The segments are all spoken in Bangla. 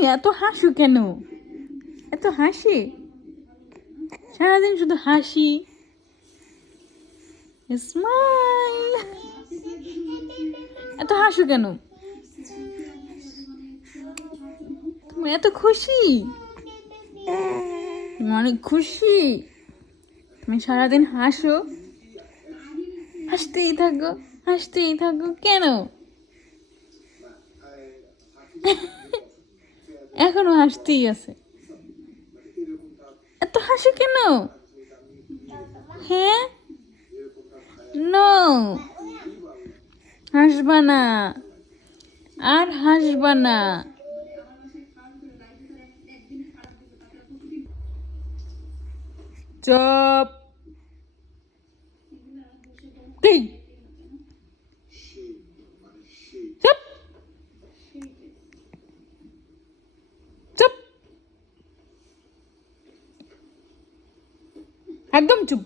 তুমি এত হাসো কেন? এত হাসি, সারাদিন শুধু হাসি। স্মাইল। এত হাসো কেন? তুমি এত খুশি, তুমি অনেক খুশি। তুমি সারাদিন হাসো, হাসতেই থাকো, হাসতেই থাকো। কেন? এখনো হাসতেই আছে। এত হাসি কেন? হ্যাঁ, নো, হাসবা না, আর হাসবা না। চুপ। চুপ। চুপ। একদম চুপ।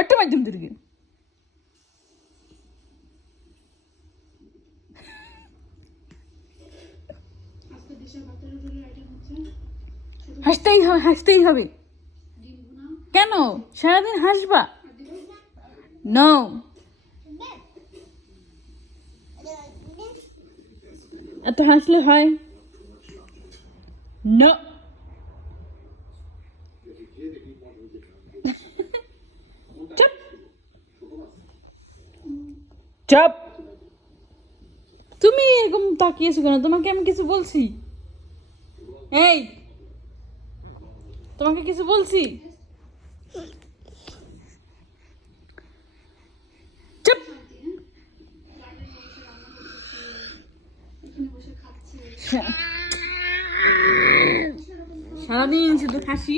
একদম একদম দিকে হাসতেই হবে, হাসতেই হবে। কেন সারাদিন হাসবা? নো, এত হাসলে হয়? নো। চুপ। চুপ। তুমি এরকম তাকিয়েছো কেন? তোমাকে আমি কিছু বলছি? এই, তোমাকে কিছু বলছি? চুপ। সারাদিন শুধু হাসি।